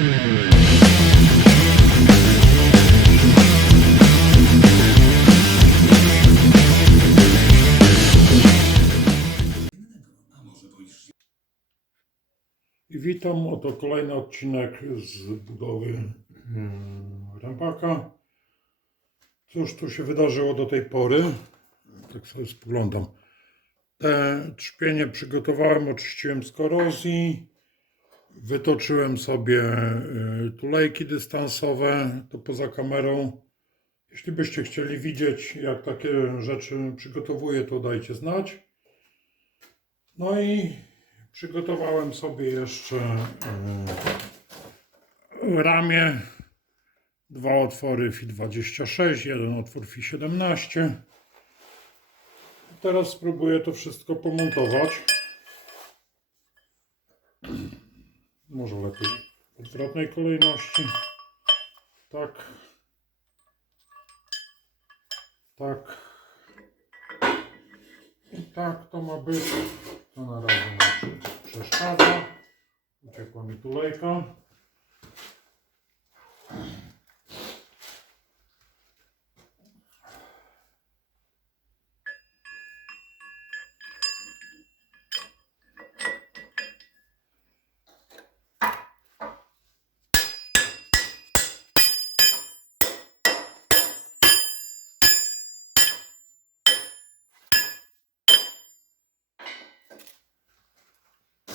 I witam, oto kolejny odcinek z budowy rębaka. Cóż tu się wydarzyło do tej pory? Tak sobie spoglądam. Te trzpienie przygotowałem, oczyściłem z korozji. Wytoczyłem sobie tulejki dystansowe, to poza kamerą. Jeśli byście chcieli widzieć, jak takie rzeczy przygotowuję, to dajcie znać. No i przygotowałem sobie jeszcze ramię, dwa otwory FI26, jeden otwór FI17. Teraz spróbuję to wszystko pomontować. Może lepiej w odwrotnej kolejności. Tak. Tak. I tak to ma być. To na razie nie przeszkadza. Uciekła mi tulejka.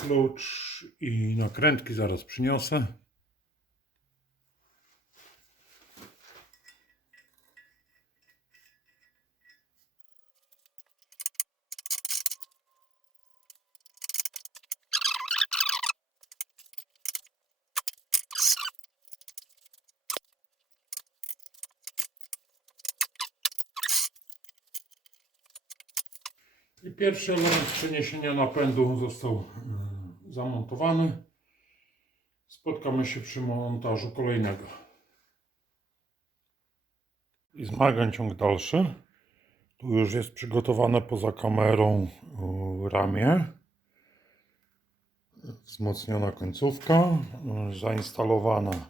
Klucz i nakrętki zaraz przyniosę. I pierwszy element przeniesienia napędu został zamontowany. Spotkamy się przy montażu kolejnego. I zmagań ciąg dalszy. Tu już jest przygotowane poza kamerą ramię. Wzmocniona końcówka. Zainstalowana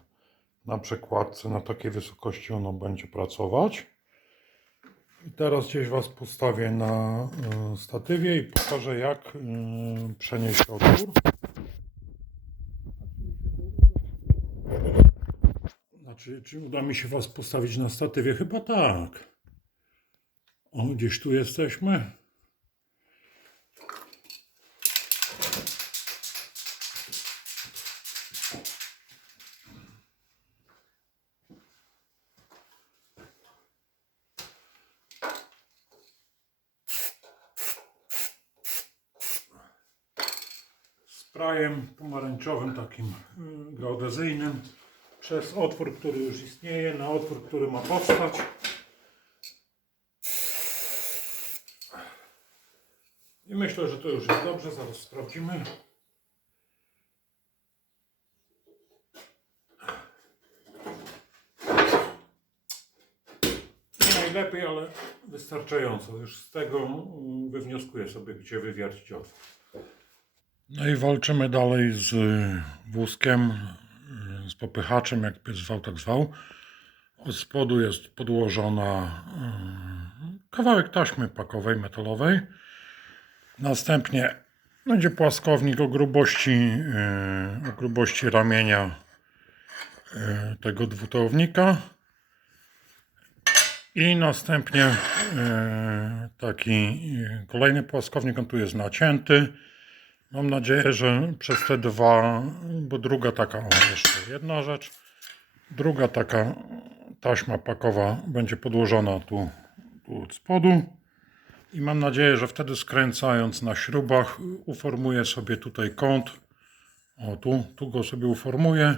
na przekładce. Na takiej wysokości ono będzie pracować. I teraz gdzieś Was postawię na statywie i pokażę, jak przenieść otwór. Znaczy, czy uda mi się Was postawić na statywie? Chyba tak. O, gdzieś tu jesteśmy. Sprayem pomarańczowym, takim geodezyjnym, przez otwór, który już istnieje, na otwór, który ma powstać. I myślę, że to już jest dobrze, zaraz sprawdzimy. Nie najlepiej, ale wystarczająco. Już z tego wywnioskuję sobie, gdzie wywiercić otwór. No i walczymy dalej z wózkiem, z popychaczem, jak pies zwał, tak zwał. Od spodu jest podłożona kawałek taśmy pakowej, metalowej. Następnie będzie płaskownik o grubości ramienia tego dwutałownika. I następnie taki kolejny płaskownik, on tu jest nacięty. Mam nadzieję, że przez te dwa, bo druga taka, jeszcze jedna rzecz, druga taka taśma pakowa będzie podłożona tu od spodu i mam nadzieję, że wtedy skręcając na śrubach uformuję sobie tutaj kąt. O, tu go sobie uformuję.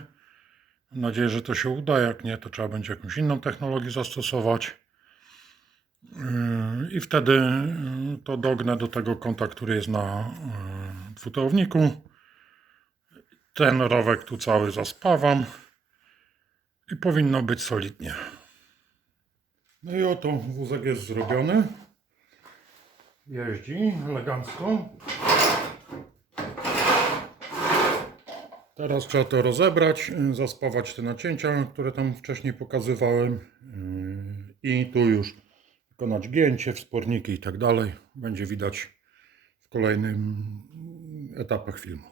Mam nadzieję, że to się uda, jak nie, to trzeba będzie jakąś inną technologię zastosować. I wtedy to dognę do tego kąta, który jest na dwutałowniku. Ten rowek tu cały zaspawam i powinno być solidnie. No i oto wózek jest zrobiony. Jeździ elegancko. Teraz trzeba to rozebrać, zaspawać te nacięcia, które tam wcześniej pokazywałem i tu już wykonać gięcie, wsporniki i tak dalej. Będzie widać w kolejnym etapach filmu.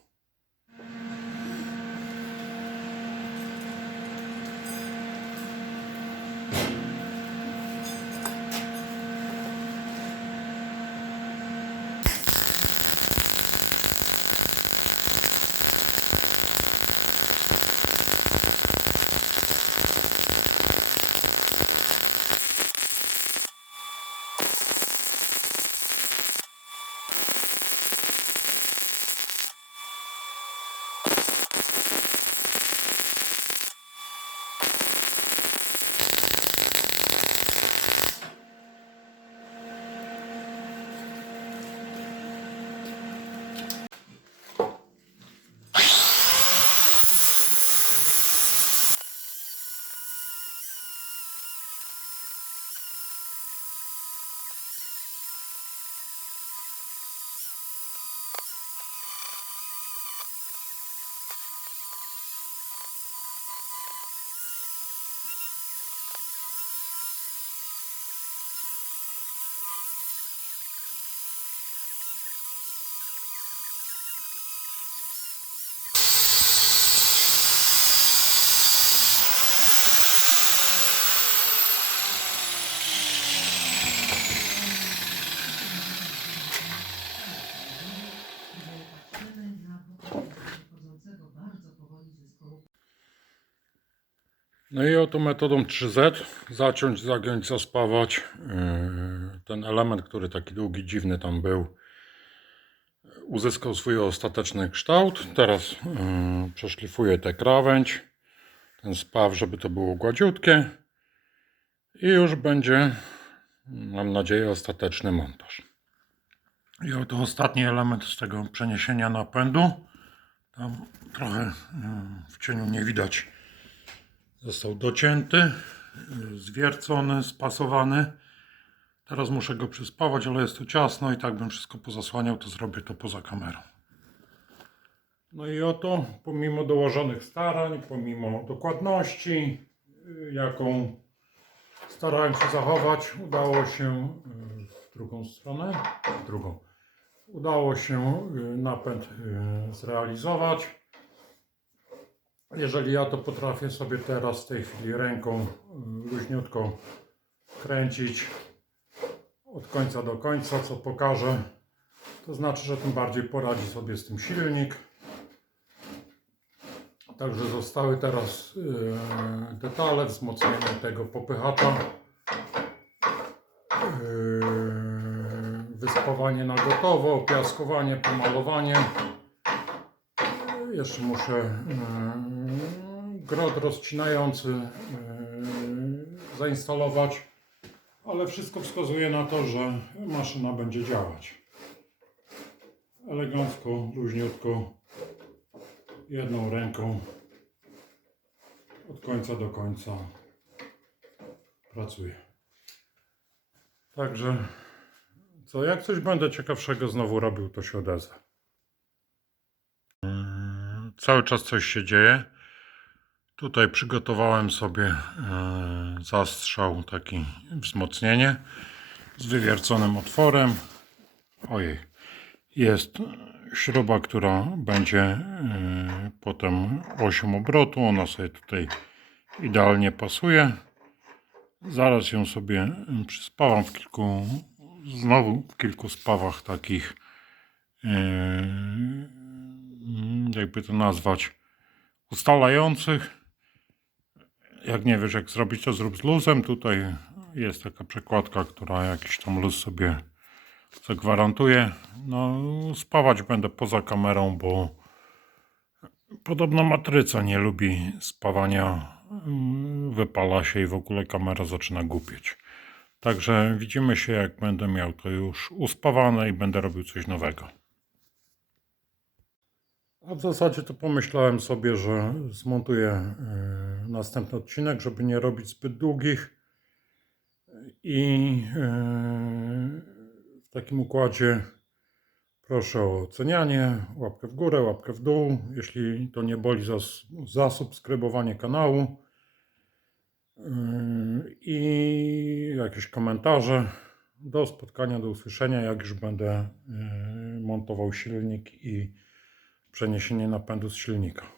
No i oto metodą 3Z zaciąć, zagiąć, zaspawać ten element, który taki długi, dziwny tam był, uzyskał swój ostateczny kształt. Teraz przeszlifuję tę krawędź, ten spaw, żeby to było gładziutkie i już będzie, mam nadzieję, ostateczny montaż. I oto ostatni element z tego przeniesienia napędu. Tam trochę w cieniu nie widać. Został docięty, zwiercony, spasowany. Teraz muszę go przyspawać, ale jest tu ciasno i tak bym wszystko pozasłaniał, to zrobię to poza kamerą. No i oto, pomimo dołożonych starań, pomimo dokładności, jaką starałem się zachować, udało się w drugą stronę, udało się napęd zrealizować. Jeżeli ja to potrafię sobie teraz w tej chwili ręką luźniutko kręcić od końca do końca, co pokażę, to znaczy, że tym bardziej poradzi sobie z tym silnik. Także zostały teraz detale, wzmocnienie tego popychacza, wyspawanie na gotowo, opiaskowanie, pomalowanie. Jeszcze muszę grot rozcinający zainstalować, ale wszystko wskazuje na to, że maszyna będzie działać. Elegancko, luźniutko, jedną ręką od końca do końca pracuję. Także co, jak coś będę ciekawszego znowu robił, to się odezwę. Cały czas coś się dzieje. Tutaj przygotowałem sobie zastrzał, taki wzmocnienie z wywierconym otworem. Ojej, jest śruba, która będzie potem osią obrotu. Ona sobie tutaj idealnie pasuje. Zaraz ją sobie przyspawam znowu w kilku spawach takich, jakby to nazwać, ustalających. Jak nie wiesz, jak zrobić, to zrób z luzem. Tutaj jest taka przekładka, która jakiś tam luz sobie zagwarantuje. No, spawać będę poza kamerą, bo podobno matryca nie lubi spawania, wypala się i w ogóle kamera zaczyna głupieć. Także widzimy się, jak będę miał to już uspawane i będę robił coś nowego. A w zasadzie to pomyślałem sobie, że zmontuję następny odcinek, żeby nie robić zbyt długich i w takim układzie Proszę o ocenianie, łapkę w górę, łapkę w dół. Jeśli to nie boli, zasubskrybowanie kanału i jakieś komentarze. Do spotkania, do usłyszenia, jak już będę montował silnik i przeniesienie napędu z silnika.